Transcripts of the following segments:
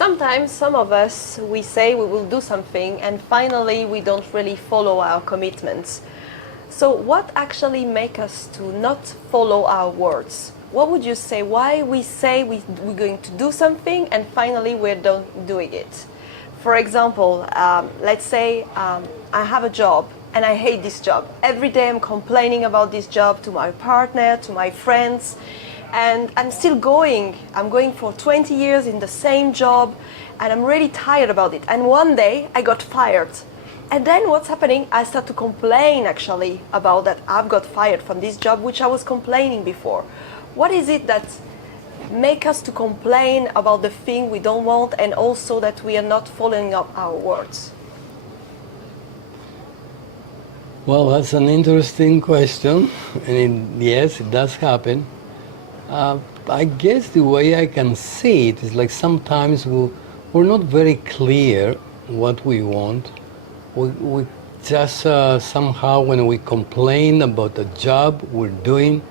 Sometimes some of us, we say we will do something and finally we don't really follow our commitments. So what actually makes us to not follow our words? What would you say? Why we say we're going to do something and finally we're not doing it? For example, let's say I have a job and I hate this job. Every day I'm complaining about this job to my partner, to my friends, and I'm still going. I'm going for 20 years in the same job and I'm really tired about it. And one day I got fired. And then what's happening? I start to complain actually about that I've got fired from this job, which I was complaining before. What is it that make us to complain about the thing we don't want and also that we are not following up our words? Well, that's an interesting question, and yes, it does happen. I guess the way I can see it is like sometimes we're not very clear what we want. We just somehow when we complain about the job we're doing,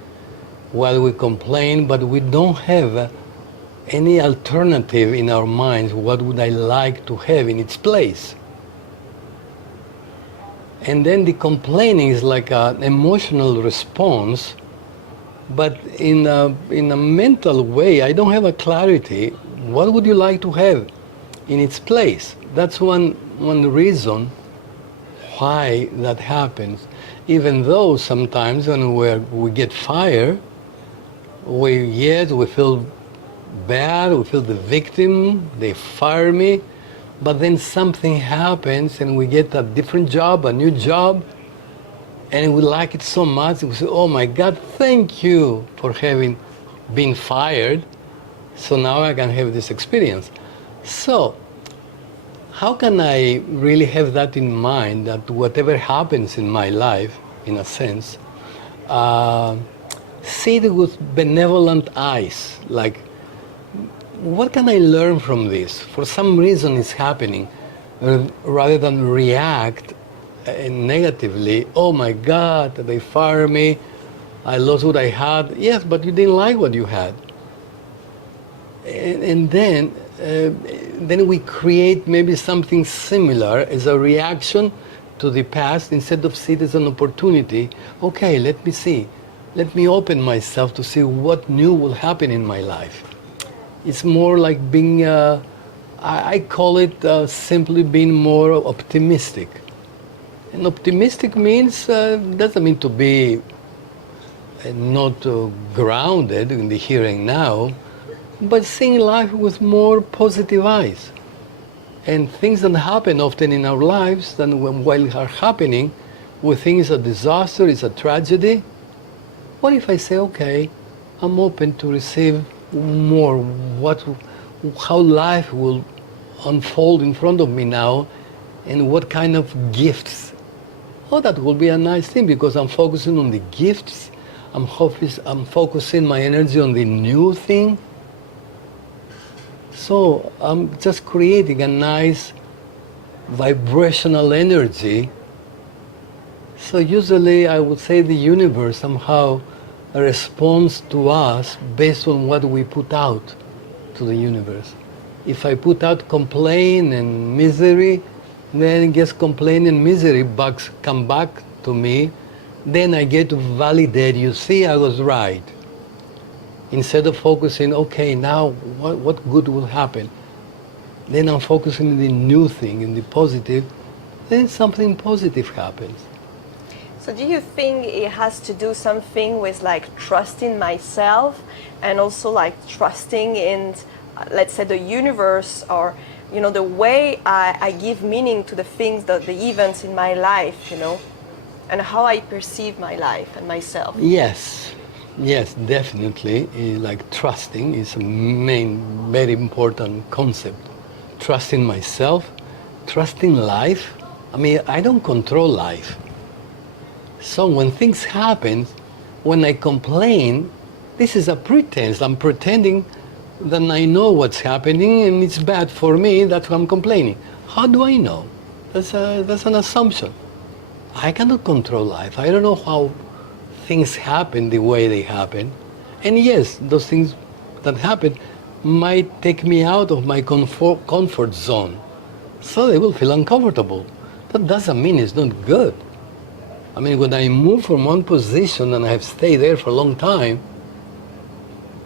while we complain, but we don't have any alternative in our minds. What would I like to have in its place? And then the complaining is like an emotional response, but in a mental way, I don't have a clarity. What would you like to have in its place? That's one reason why that happens. Even though sometimes when we get fired, we feel bad, we feel the victim, they fire me, but then something happens and we get a different job, a new job, and we like it so much, we say, oh my God, thank you for having been fired, so now I can have this experience. So, how can I really have that in mind, that whatever happens in my life, in a sense, see it with benevolent eyes, like, what can I learn from this? For some reason it's happening, rather than react negatively. Oh my God, they fired me, I lost what I had. Yes, but you didn't like what you had. And then we create maybe something similar as a reaction to the past instead of see it as an opportunity. Okay, let me see. Let me open myself to see what new will happen in my life. It's more like being, I call it simply being more optimistic. And optimistic means, doesn't mean to be not grounded in the here and now, but seeing life with more positive eyes. And things that happen often in our lives, then while are happening, we think it's a disaster, it's a tragedy. What if I say, okay, I'm open to receive more, how life will unfold in front of me now, and what kind of gifts. Oh, that will be a nice thing, because I'm focusing on the gifts, I'm focusing my energy on the new thing. So I'm just creating a nice vibrational energy. So usually I would say the universe somehow responds to us based on what we put out to the universe. If I put out complaint and misery, then I guess complaint and misery bugs come back to me. Then I get to validate, you see, I was right. Instead of focusing, okay, now what good will happen? Then I'm focusing on the new thing, in the positive, then something positive happens. So do you think it has to do something with like trusting myself and also like trusting in, let's say, the universe, or, you know, the way I give meaning to the things, the events in my life, you know, and how I perceive my life and myself? Yes, definitely. Like trusting is a main, very important concept. Trusting myself, trusting life. I mean, I don't control life. So when things happen, when I complain, this is a pretense. I'm pretending that I know what's happening and it's bad for me, that's why I'm complaining. How do I know? That's an assumption. I cannot control life. I don't know how things happen the way they happen. And yes, those things that happen, might take me out of my comfort zone. So they will feel uncomfortable. That doesn't mean it's not good. I mean, when I move from one position and I have stayed there for a long time,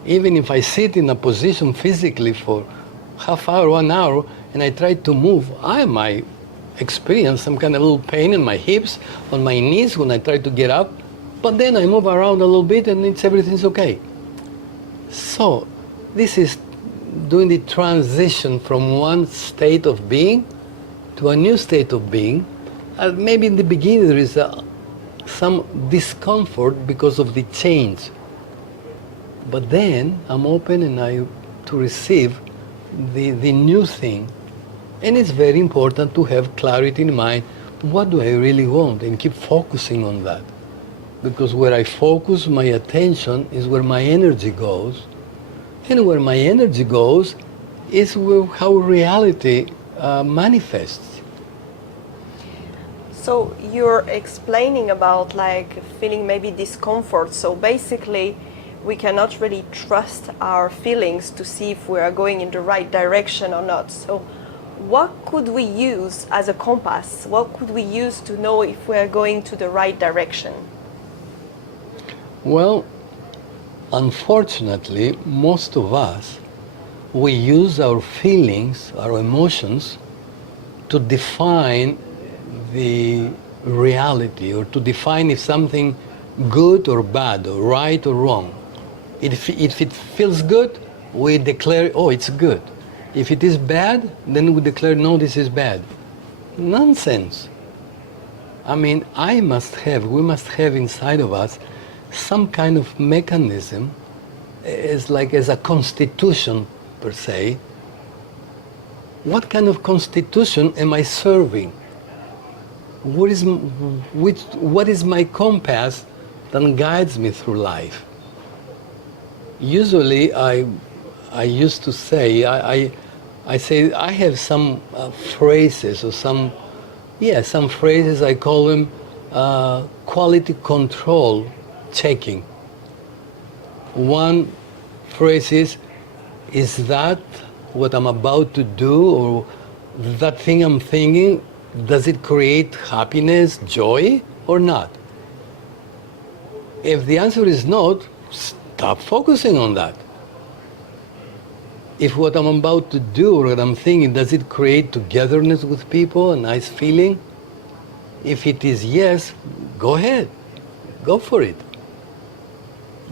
even if I sit in a position physically for half hour, 1 hour, and I try to move, I might experience some kind of little pain in my hips, on my knees when I try to get up, but then I move around a little bit and everything's okay. So this is doing the transition from one state of being to a new state of being. Maybe in the beginning there is some discomfort because of the change. But then I'm open to receive the new thing. And it's very important to have clarity in mind. What do I really want? And keep focusing on that. Because where I focus my attention is where my energy goes. And where my energy goes is how reality manifests. So you're explaining about like feeling maybe discomfort. So basically, we cannot really trust our feelings to see if we are going in the right direction or not. So what could we use as a compass? What could we use to know if we are going to the right direction? Well, unfortunately, most of us, we use our feelings, our emotions, to define the reality, or to define if something good or bad, or right or wrong. If it feels good, we declare, oh, it's good. If it is bad, then we declare, no, this is bad. Nonsense. I mean, we must have inside of us some kind of mechanism, as a constitution per se. What kind of constitution am I serving? What is my compass that guides me through life? Usually, I used to say, I say I have some phrases or some phrases. I call them quality control checking. One phrase is that what I'm about to do, or that thing I'm thinking, does it create happiness, joy, or not? If the answer is not, stop focusing on that. If what I'm about to do or what I'm thinking, does it create togetherness with people, a nice feeling? If it is yes, go ahead, go for it.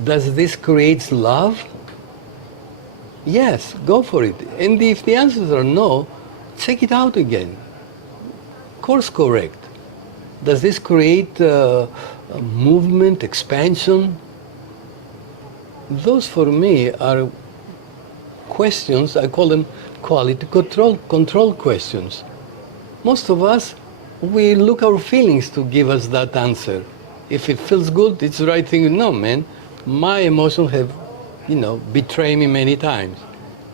Does this create love? Yes, go for it. And if the answers are no, check it out again. Course correct. Does this create movement, expansion? Those for me are questions, I call them quality control questions. Most of us, we look our feelings to give us that answer. If it feels good, it's the right thing. No, man, my emotions have, betrayed me many times.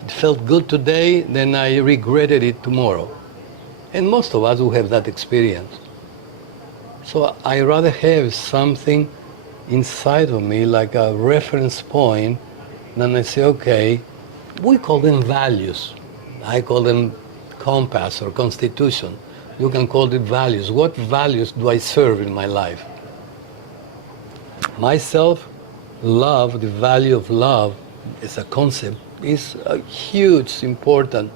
It felt good today, then I regretted it tomorrow. And most of us will have that experience. So I rather have something inside of me, like a reference point, then I say, okay, we call them values. I call them compass or constitution. You can call it values. What values do I serve in my life? Myself, love, the value of love as a concept is a huge, important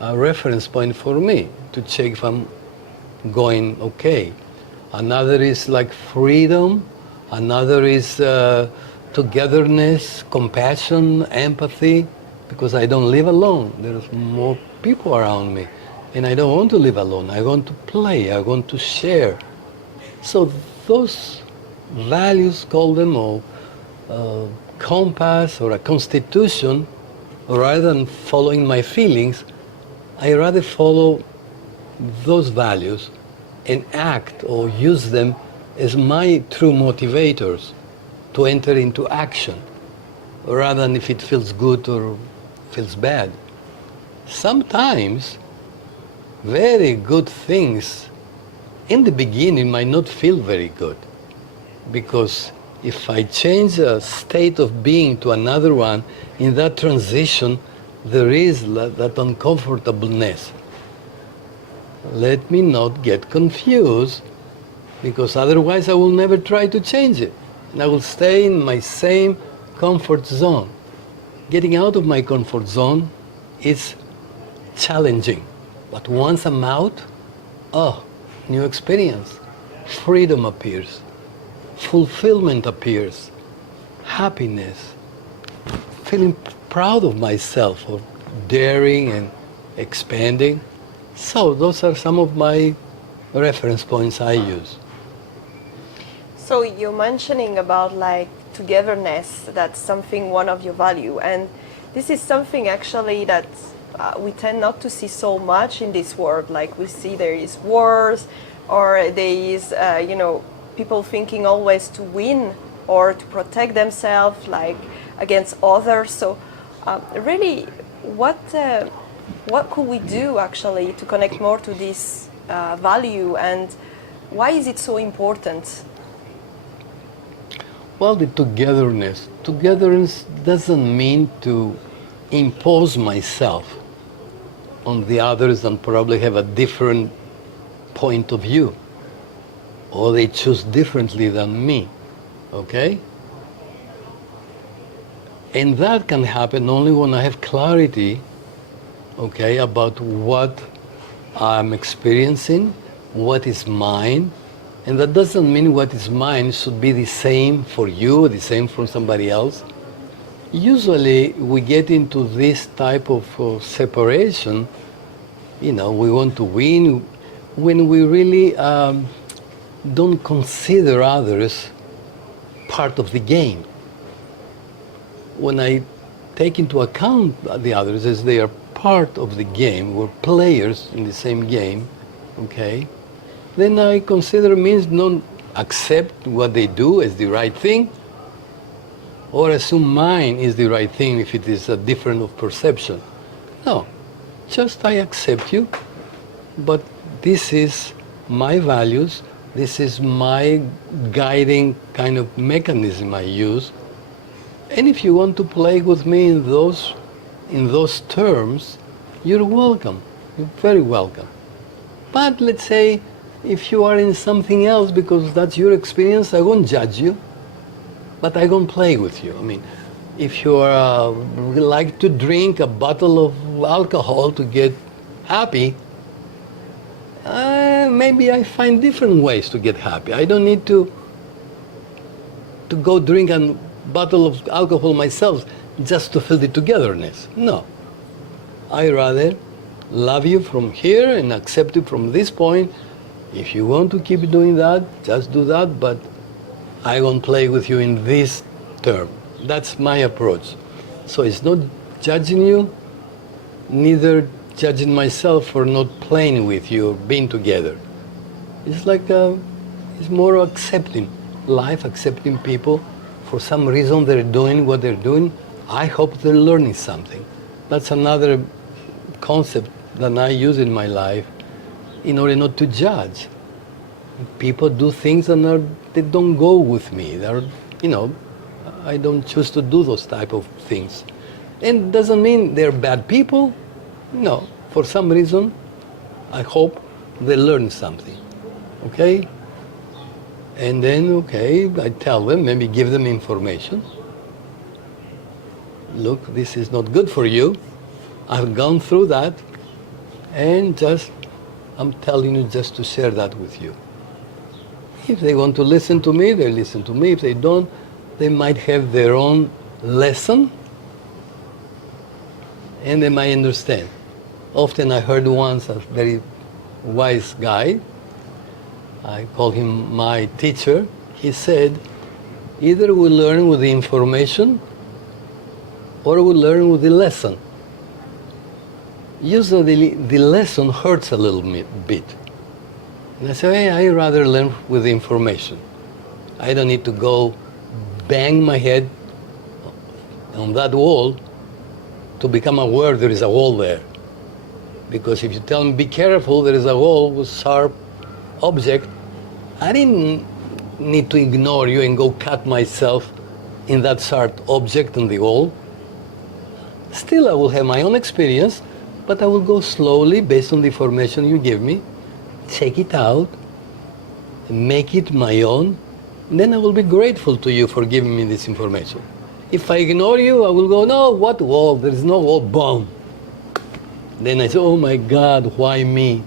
reference point for me to check if I'm going okay. Another is like freedom. Another is togetherness, compassion, empathy, because I don't live alone. There's more people around me, and I don't want to live alone. I want to play. I want to share. So those values, call them a compass or a constitution, rather than following my feelings, I rather follow those values and act or use them as my true motivators to enter into action, rather than if it feels good or feels bad. Sometimes very good things in the beginning might not feel very good, because if I change a state of being to another one, in that transition, there is that uncomfortableness. Let me not get confused, because otherwise I will never try to change it. And I will stay in my same comfort zone. Getting out of my comfort zone is challenging. But once I'm out, oh, new experience. Freedom appears. Fulfillment appears. Happiness. Feeling proud of myself for daring and expanding. So those are some of my reference points I use. So you're mentioning about like togetherness, that's something one of your value, and this is something actually that we tend not to see so much in this world. Like we see there is wars, or there is people thinking always to win or to protect themselves like against others. So really, what could we do actually to connect more to this value, and why is it so important? Well, the togetherness. Togetherness doesn't mean to impose myself on the others and probably have a different point of view, or they choose differently than me, okay? And that can happen only when I have clarity, okay, about what I'm experiencing, what is mine. And that doesn't mean what is mine should be the same for you, the same for somebody else. Usually we get into this type of separation, we want to win, when we really don't consider others part of the game. When I take into account the others as they are part of the game, we're players in the same game, okay? Then I consider means not accept what they do as the right thing, or assume mine is the right thing if it is a different of perception. No, just I accept you, but this is my values, this is my guiding kind of mechanism I use. And if you want to play with me in those terms, you're welcome. You're very welcome. But let's say if you are in something else because that's your experience, I won't judge you, but I won't play with you. I mean, if you like to drink a bottle of alcohol to get happy, maybe I find different ways to get happy. I don't need to go drink a bottle of alcohol myself just to feel the togetherness. No. I rather love you from here and accept you from this point. If you want to keep doing that, just do that, but I won't play with you in this term. That's my approach. So it's not judging you, neither judging myself for not playing with you or being together. It's like, it's more accepting life, accepting people. For some reason they're doing what they're doing. I hope they're learning something. That's another concept that I use in my life in order not to judge. People do things and they don't go with me. I don't choose to do those type of things. And it doesn't mean they're bad people. No, for some reason, I hope they learn something, okay? And then, okay, I tell them, maybe give them information. Look, this is not good for you. I've gone through that, and I'm telling you just to share that with you. If they want to listen to me, they listen to me. If they don't, they might have their own lesson, and they might understand. Often I heard once a very wise guy, I call him my teacher, he said, either we learn with the information or we learn with the lesson. Usually the lesson hurts a little bit. And I say, hey, I rather learn with the information. I don't need to go bang my head on that wall to become aware there is a wall there. Because if you tell me, be careful, there is a wall with sharp object, I didn't need to ignore you and go cut myself in that sharp object on the wall. Still, I will have my own experience, but I will go slowly based on the information you give me, check it out, make it my own, then I will be grateful to you for giving me this information. If I ignore you, I will go, no, what wall? There is no wall, boom. Then I say, oh my God, why me?